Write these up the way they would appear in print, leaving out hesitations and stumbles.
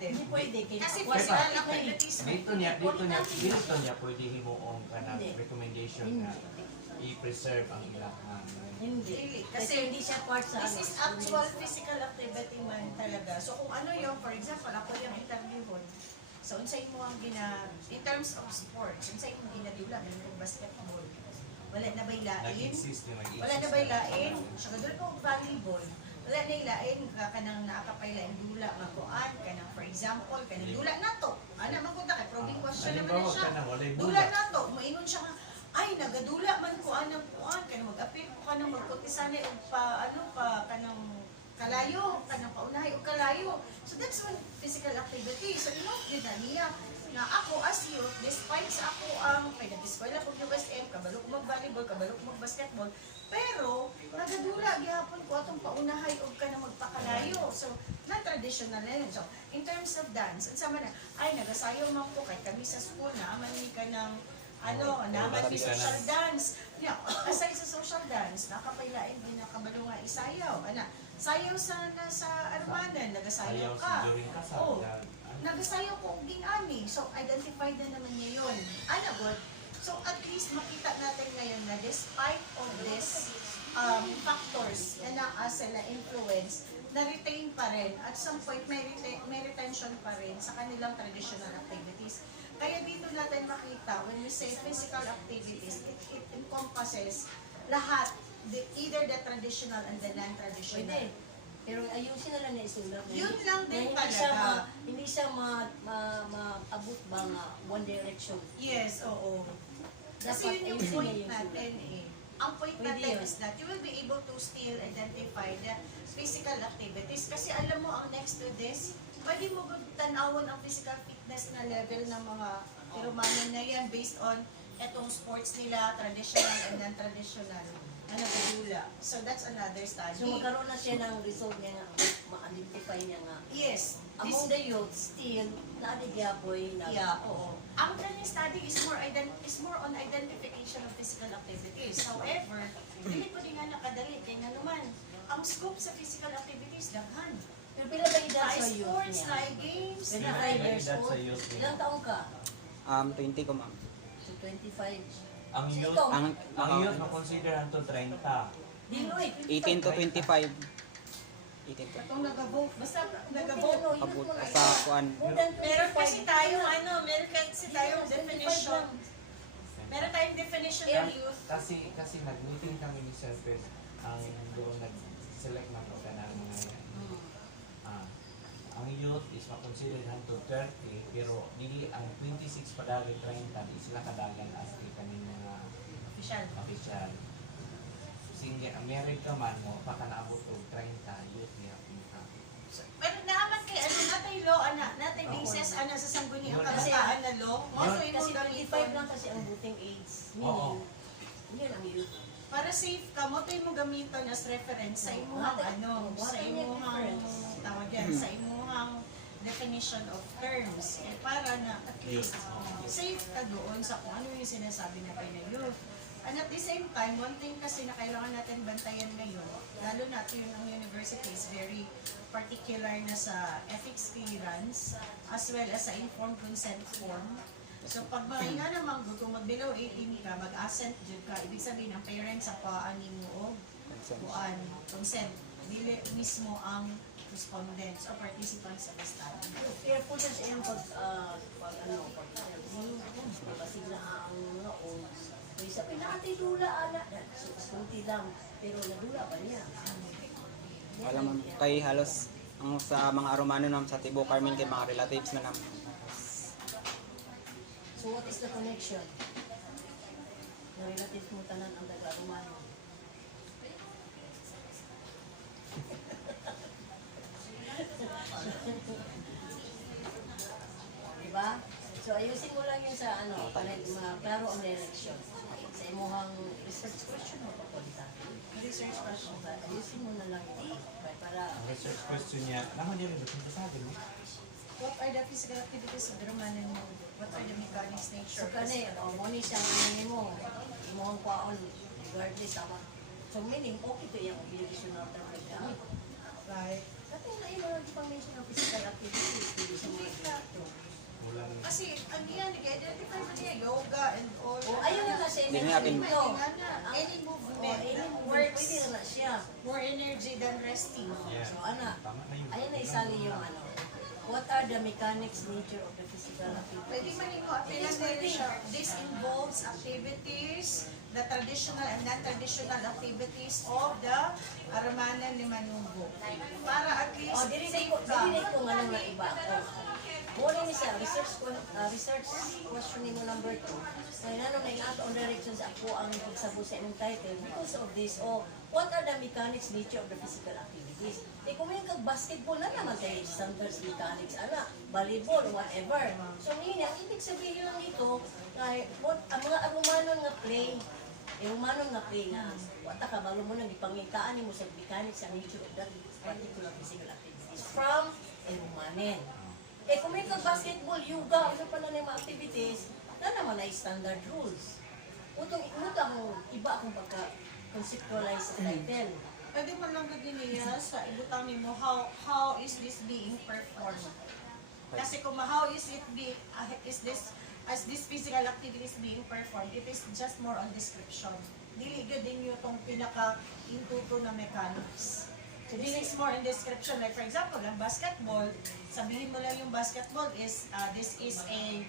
Hindi pwede. Kasi Wala. physical activities. Dito niya pwede himuong ka ng recommendation na i-preserve ang ilang Hindi. Kasi Kasi hindi siya part sa this is actual physical activity man talaga. So kung ano yung, for example, ako yung interviewon, so unsay mo ang in terms of sports, unsay mo ginadula ng basketball. Wala na ba'y lain? nag-exist na Wala na ba'y lain? Siya kadul ko volleyball. Wala na lain kanang naakapay lain dula nga kuan kanang for example kanang dula nato. Ana man kun ta kay probing question naman na siya. Dula nato, moingon siya nga ay nagadula man ko anang kuan kanang mag-apil ko kanang magkotisan og pa kanang kalayo, kanang paunahay og kalayo. So that's one physical activity. So you know, yun na niya nga ako as youth, despite sa ako ang nag-eskwela ko USM, kabalo ko mag-volleyball, kabalo ko mag-basketball, pero nagadula gihapon ko atong paunahay og kanang magpakalayo. So na traditional na yun. So in terms of dance, unsa man na ay nagasayaw man ko kay kami sa school na man ni kanang naman ni social dance. Yeah, aside sa social dance, nakapailain din nakabalo nga isayaw. Sayaw sana sa armanan, nagasayaw ka. Oh, nagasayaw ko og gingani. So identified na naman niya yun. God. So at least makita natin ngayon na despite of this factors na sila influence, na-retain pa rin. At some point, may retention pa rin sa kanilang traditional activities. Kaya dito natin makita, when we say physical activities, it encompasses lahat, either the traditional and the non-traditional. Pwede. Pero ayusin na lang na isulat. Yun lang din talaga. talaga. Hindi siya maabot ba nga one direction. Yes, oo. Kasi Dapat yun yung ayusin point niya yung natin eh. Ang point Pwede natin yun. is that you will be able to still identify the physical activities. Kasi alam mo, ang next to this, pwede mo tanawon ang physical fitness na level ng mga Romanon na yan based on etong sports nila, traditional and non-traditional, na nagdula. So that's another study. So magkaroon na siya ng result niya nga, ma-identify niya nga. Yes. Among the youth, still, naadigapoy na. Yeah, oo. Ang training study is more on identification of physical activities. However, hindi po din nga nakadali. Kaya nga naman, ang scope sa physical activities, daghan. Pero pila ba edad High sa youth sports, niya? high games. Pila Pila 5 ba years edad sa old? youth niya? Ilang taong ka? 20 ko, ma'am. So 25. Ang youth, Ikaw? ang youth na-consider hangtong 30. Diloy, 18 to 25. 18 to. Itong nag-vote. Basta nag-vote. Abot pa sa kuan. Meron kasi tayong definition. Meron tayong definition ng youth. Kasi nag-meeting kami ni Sir Pez, ang doon nag-select ng mga mga yan. Ang youth is ma-consider hangtong 30, pero dili ang 26 padagay 30 di sila kadagan as kaning mga official. Single, married ka man mo, baka naabot og 30 youth niya. Pero naaman kay natay law, natay basis, sa sangguniang kabataan na law. Most kasi imo 25 lang kasi ang voting age. Oo. Yun ang youth. para safe ka, mo ito mo gamiton as reference sa imuhang sa imuhang tawag yan, sa imuhang definition of terms. Para na at least safe ka doon sa kung ano yung sinasabi na kayo na youth. And at the same time, one thing kasi na kailangan natin bantayan ngayon, lalo na yung ang university is very particular na sa ethics clearance as well as sa informed consent form. So pag nga naman kung mag-below 18 ka, mag-assent dyan ka, ibig sabihin ang parents sa paani mo o consent. Dili mismo ang respondents o participants sa study. Careful din sa iyong pasigla ang noon. Isa pinakatidula ala. Sunti lang. Pero nadula ba niya? Alam mo, kay halos ang sa mga Aromano nam sa Tibo Carmen kay mga relatives na nam. So what is the connection? Na relatives mo tanan ang taga-Romano. Diba? So ayusin mo lang yun sa klaro ang direction. Sa imuhang research question mo papunta. Research question. Ayusin mo na lang yun. Para Ang research question niya, naman niya rin ito sa akin. What are the physical activities of the Romanon mode? What are the mechanics, nature? so kani, mo ni siyang mo. Imuhang kwaon, regardless sama. So meaning, okay to yung obligation na gamit. Right. Katong na yung mga pang-mention ng physical activities, hindi sa mga ito. Walang Kasi ang yan, nag-identify mo niya, yoga and all. O, ayun na kasi Hindi mention nga pin- ito. Any O, movement ayun, that pwede works na siya. more energy than resting. yeah. So, ana, Tama na yun. ayun na isali yung ano. What are the mechanics, nature of the physical activities? Pwede man yung appeal Pwede. siya. This involves activities, the traditional and non-traditional activities of the Aramanan ni Manubo. Para at least O, safe dili ka. ko nga naman iba. Muna ni sa research questioning mo number 2. Kaya nga na inato on direction sa ako ang pagsabo sa imong title because of this. O, what are the mechanics, nature of the physical activities? Eh, kung may basketball na naman kayo, standards mechanics, volleyball, whatever. So, ngayon, ang ibig sabihin lang ito, ay, ang mga arumanon nga play, yung manon nga play na, wata ka, malo mo nang ipangitaan mo sa mechanics and nature of that particular physical activities from Erumanen. Eh, kung may basketball, yoga, ano pa na yung mga activities, na naman ay standard rules. Utong iba akong pagka-conceptualize sa title. Pwede mo lang gagawin niya sa ibutang mo how is this being performed. Kasi kung how is it be is this as this physical activity is being performed, it is just more on description. Dili gyud din yung tong pinaka intuto na mechanics. So this is more in description. Like for example, ang basketball, sabihin mo lang yung basketball is this is a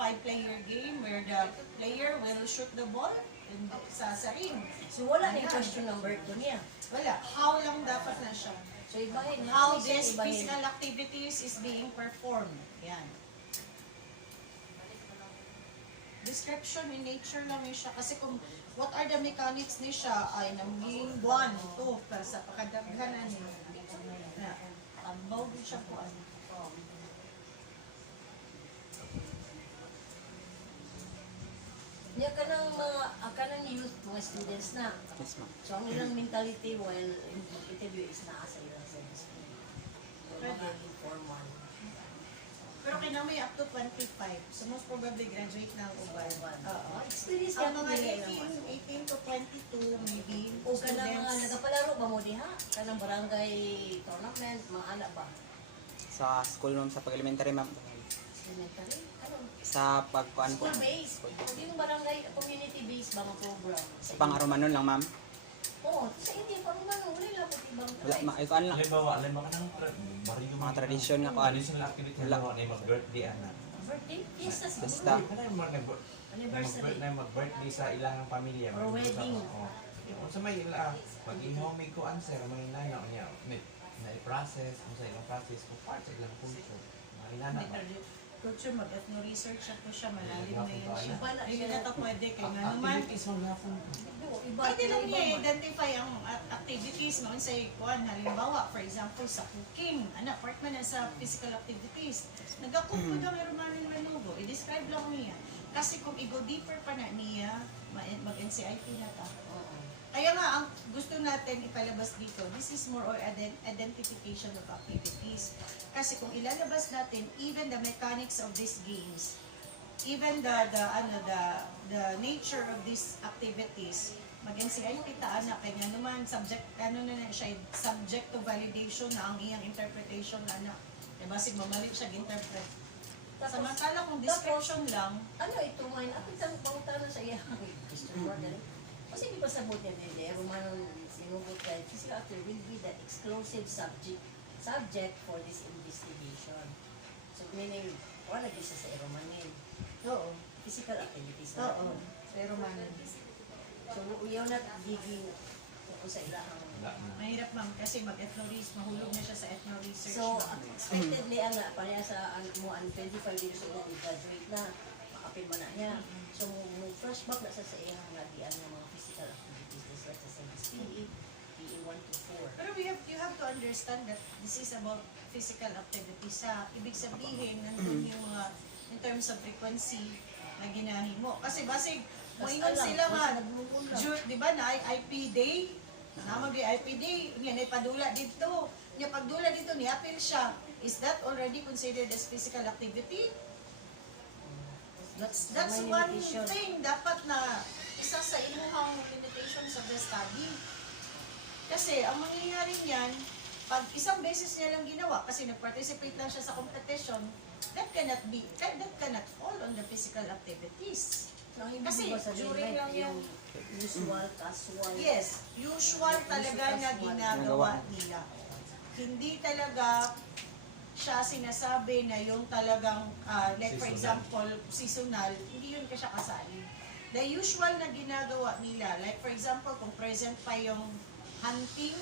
five-player game where the player will shoot the ball sa ring. So, wala na yung question number 2 niya. Wala. How lang dapat na siya. So, ibahin na. How this physical activities is being performed. Yan. Description in nature lang yun siya. Kasi kung what are the mechanics ni siya ay naming 1, 2, para sa pakadaghanan niya. Ang bawag siya po. Niya ka ng mga, kanang youth, mga students na. Yes, ma'am. So, ang ilang mentality while in interview is naa sa ilang service. Magiging form 1. Pero kinamay up to 25. So most probably graduate na ang uban. Oo. Experience ka Ang mga mga naman. 18 to 22 maybe. O ka na mga students. nagapalaro ba mo diha? Ka ng barangay tournament, mga anak ba? Sa school ma'am, sa pag-elementary ma'am. Elementary? Ano? Sa pagkuan po. School based. Kung yung barangay community based ba mga program? Sa pang-arumanon lang ma'am. Oo, sa India, parang man, wala lang po ibang Wala, kuan lang. Halimbawa, ka ng Mario Mga tradisyon nga kuan. Traditional activity Wala. mo na mag-birthday ana. birthday, fiesta Basta. siguro. Kada yung mga Anniversary. mag-birthday sa ilang pamilya. Or wedding. Kung sa may ila, mag-ihaw may ko answer, may nanaw niya. Na i-process, kung sa ilang process, kung part sa ilang culture. Mga inana ba? Culture, mag-ethno-research ako siya, malalim na yun siya. Iba na Hindi siya. na ito pwede, kaya nga naman. Activities mo nga po. Iba, Pwede lang iba niya man. identify ang activities noon sa ikuan. Halimbawa, for example, sa cooking. Part man na sa physical activities. Nag-cook po daw yung Romanin Manugo. I-describe lang niya. Kasi kung i-go deeper pa na niya, mag-NCIP na ta. Oo. Kaya nga, ang gusto natin ipalabas dito, this is more or identification of activities. Kasi kung ilalabas natin, even the mechanics of these games, even the nature of these activities, mag-NCIP ta anak kaya nga naman subject siya subject to validation na ang iyang interpretation na anak. Diba sig mamalit siya interpret. Samantala kung description lang, Ano ito man? Ako isang pangutana sa iya. Mr. Morgan. Kasi di ba sabot niya nila, Romano sinugot kay physical activity will be the exclusive subject for this investigation. So meaning, wala lagi siya sa Romanin. oo. Physical activities. Oo. Pero man, So uyaw na giging kung sa ilahang. Wala na. mahirap ma'am kasi mag-ethno-research, mahulog na siya sa ethno-research. So, na. expectedly ang pareha sa mo ang 25 years old, i-graduate na, makapil man na niya. So, flashback na sa iyang lagian ng mga physical activities such as PE, PE 1 to 4. Pero you have to understand that this is about physical activity. Sa ibig sabihin, nandun yung mga in terms of frequency na ginahimo. Kasi basig, moingon sila nga, di ba na IP day? Naman di IP day, yan ay padula dito. Yung pagdula dito, ni-appeal siya. Is that already considered as physical activity? That's May one limitation. thing dapat na isa sa imuhang limitations of the study. Kasi ang mangyayari niyan, pag isang beses niya lang ginawa, kasi nag-participate lang siya sa competition, that cannot fall on the physical activities. So, hindi Kasi ba sa during lang yung usual, casual. yes, usual talaga na ginagawa nila. Hindi talaga siya sinasabi na yung talagang, like for Seasonal. example, seasonal, hindi yun ka siya kasali. The usual na ginagawa nila, like for example, kung present pa yung hunting,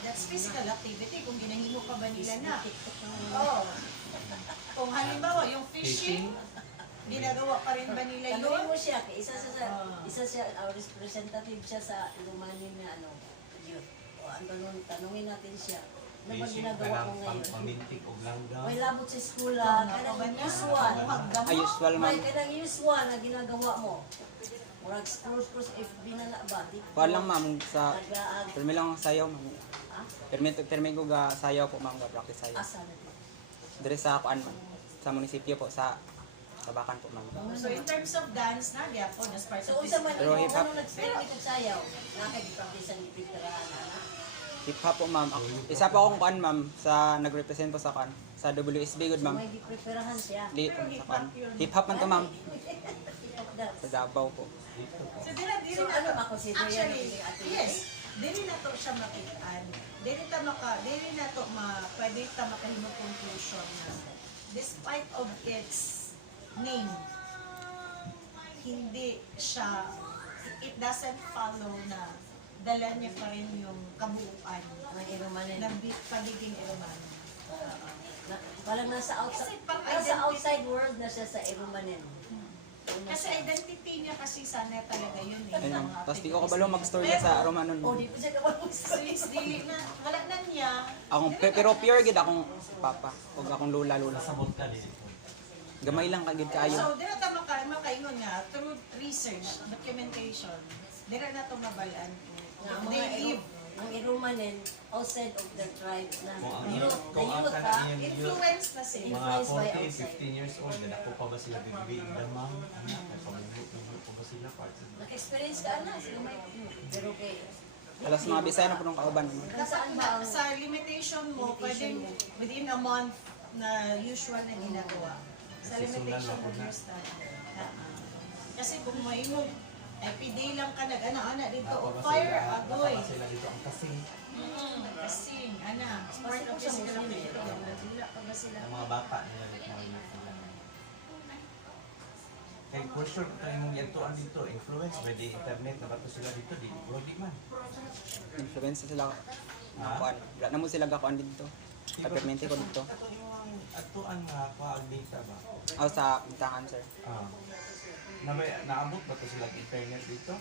that's physical activity, kung ginahimo pa ba nila na. Oo. Kung halimbawa, yung fishing, ginagawa pa rin ba nila Tanungin yun? mo siya, isa siya, Ah. representative siya sa Lumanin na youth. O tanungin natin siya. Ano ba Basic ginagawa mo na lang ngayon? pamintik o langga. May labot sa school, Ah, kanang nakabanya. usual. Usual ma'am. May kanang usual na ginagawa mo. Murag scrolls FB na na ba? Kuan lang ma'am sa Naglaag. permi lang sayaw ma'am. Ha? Permi ko ga sayaw po ma'am, ga practice sayaw. Asa na to? Dire sa kuan ma'am, sa munisipyo po sa Tabakan po ma'am. So in terms of dance na, gyapon as part So, of unsa man Pero imo hip hop. ano nag-experiment og sayaw? Nakay gipraktisan ni Piterahan na. Hip hop po ma'am. Isa pa akong kuan ma'am sa nagrepresent po sa kuan sa WSB good So, ma'am. may gipreparahan siya. Di po sa kuan. Hip hop man to ma'am Hip-hop dance. sa Davao po. So dili So, ano makonsider yan? actually, yes. Dili na to siya makitaan. Dili na to pwede ta makahimo conclusion na despite of its name, hindi siya, it doesn't follow na dala niya pa rin yung kabuuan Ang irumanin. ng pagiging Iromano. Parang nasa outside, Kasi pang nasa identity- outside world na siya sa irumanin. Kasi identity niya kasi sana talaga yun eh. Ayun ma'am. Mga Tapos di ko activities kabalo niya. mag-story na sa Romanon. Oh, di pa siya kapag Since dili na, wala na niya. Akong pero pure gid akong papa ug akong lula. Nasabot ka din. Gamay lang kagid kaayo. So, dira ta makaingon nga, through research, documentation, dira na to mabalaan. Nga They mga live. ang irumanin outside of their tribe na Kung ang youth, the kung ang youth ha, kanang youth, Influence na sila. mga Influenced by 14, outside. 15 years old, na ako pa ba sila bibig damang, anak, may pamuhot pa ba sila parts of naka-experience ka na, sila may, pero kay, Alas mga Bisaya na po nung kauban. saan ba ang, Sa limitation mo, pwedeng within a month na usual na ginagawa. Sa limitation of your study. Kasi kung may mo, everyday lang ka nag-ana-ana dito, o fire, agoy. Napa ba sila dito ang kasing Kasing, ana, part of physical activity. Dila pa ba sila? ng mga bata nila dito mga youth nila. Kaya for sure, ito yung yantuan dito, influence by the internet, na bato sila dito, di man. Influence sila na kuan. Wala na mo sila gakuan dito. Permente ko dito. Ito yung atuan mga kuhaan data ba? Aw sa Bintangan sir. Naabot ba ito sila internet dito?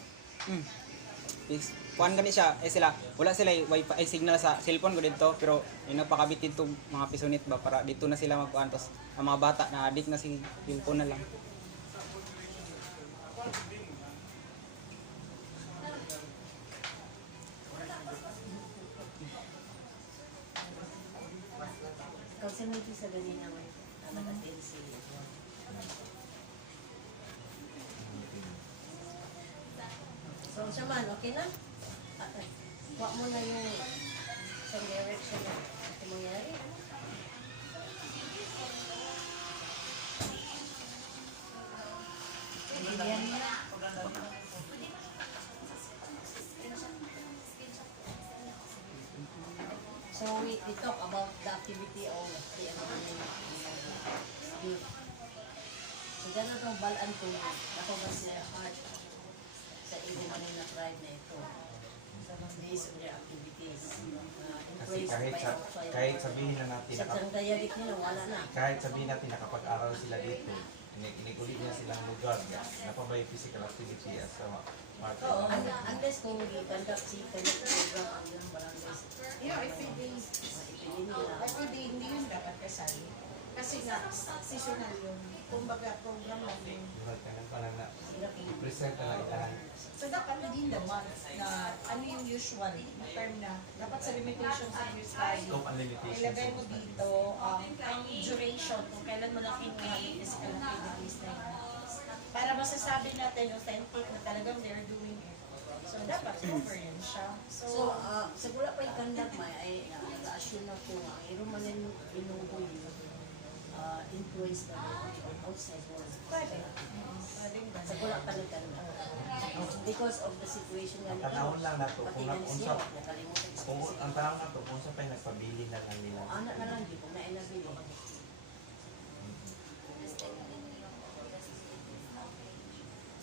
Is kuan gani siya sila wala sila wifi ay signal sa cellphone ko dito pero napakabit dito mga pisonit ba para dito na sila magkuan tos ang mga bata na addict na si cellphone na lang. proximity sa ganina may nag-attend si, so siya man, okay na? Huwag mo na yung sa direction na ito mangyari. Bigyan niya. So we talk about the activity of the youth. So dyan na itong balaan ko, ako ba sila heart sa Manila tribe na ito. Based on their activities. Kasi Influenced by outside. kahit sabihin na natin Sa isang dialect nila, wala na. kahit sabihin natin nakapag-aral sila dito, inigulit niya silang lugar, napabay physical activity as a part Oo, of unless kung i-conduct si connect program ang ilang barangays. Everyday, Ipilin nila. everyday hindi yun dapat kasali. Kasi nga, seasonal yun. Kumbaga, program lang yun. Murag ka lang pala na Sila kung i-present na lang itahan. So dapat within the month na ano yung usual na term na dapat sa limitations of your study. Scope and limitations. Ilagay mo dito ang duration kung kailan mo lang yung physical activities na yun. Para masasabi natin authentic na talagang they're doing it. So, dapat over yun siya. So, So, sa gula pa yung kandak may ay nag-assume na ko nga mayroon man yung inuho yung influence na yung outside world. pwede. Pwede ba? Sa gula pa yung kandak. Because of the situation nga Tanawon lang nato pati kung nga siya, unsa nakalimutan kung ang tanong nato kung sa pay nagpabili na lang nila. anak na lang, di ko na inabili.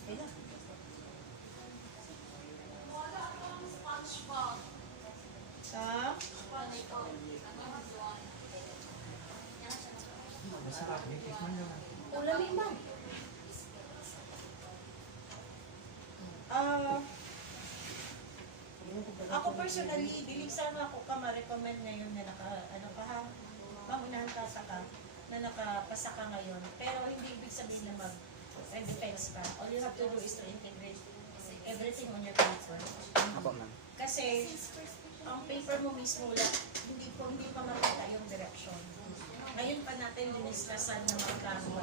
Okay na. Sa? Masarap ni tikman nyo na. Ulamin man. Ako personally, dilig sana ako ka ma-recommend ngayon na mangunahan ka sa ka, na nakapasa ka ngayon. Pero hindi ibig sabihin na mag-defense ka. All you have to do is to integrate everything on your paper. Apo ma'am. Kasi, ang paper mo mismo lang, hindi pa makita yung direction. Ngayon pa natin diniscusan na magkano.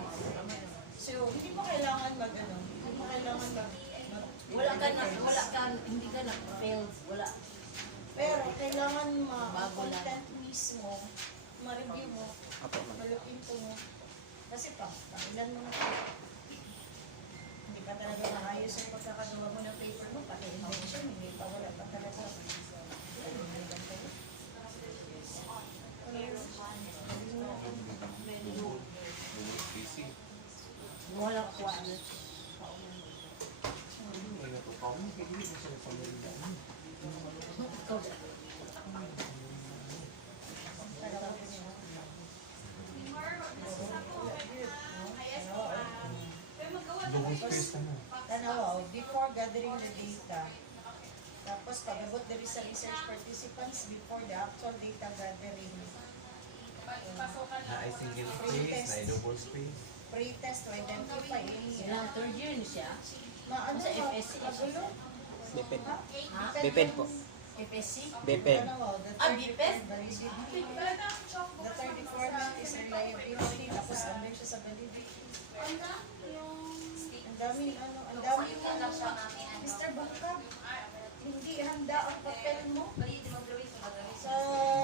So, hindi mo kailangan hindi mo kailangan Hindi ka na-fail, wala. Pero kailangan Bago lang. content mismo, ma-review mo, Apo ma'am. malupin po mo. Kasi ilan mo na hindi pa talaga maayos yung pagkakagawa mo ng paper mo, pati invention, hindi pa wala pa talaga. Wala ko ano. Ikaw ba? Double space na. Tanaw, before gathering the data, tapos pag-abot diri sa research participants before the actual data gathering, Na ay single space, na ay double space. pre-test to identify any Sila, third year na siya. maano Sa ba? FSC. Magulo? Beped. Ha? Beped po. FSC? Beped. Tanaw, the Ah, third BPED? validity. The third requirement is reliability, tapos under siya sa validity. Ang dami, ang dami Mr. Bangkag, hindi handa ang papel mo sa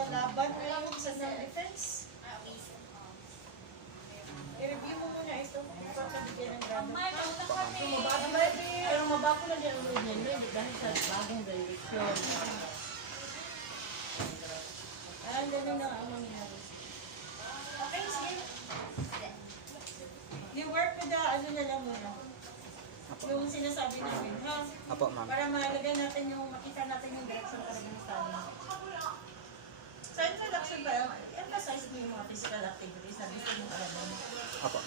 laban ngayon sa non-defense. I-review mo muna ito kung papabigyan ng grammar. Pero mabago na din ang road ninyo dahil sa bagong direction. Ang dami na ang mangyari. Okay, sige. You work with the ano na lang muna. Yung sinasabi namin, ha? Apo ma'am. Para malagyan natin makita natin yung direction talaga ng study. Sa introduction pa, emphasize mo yung mga physical activities na gusto mong alamin. Apo.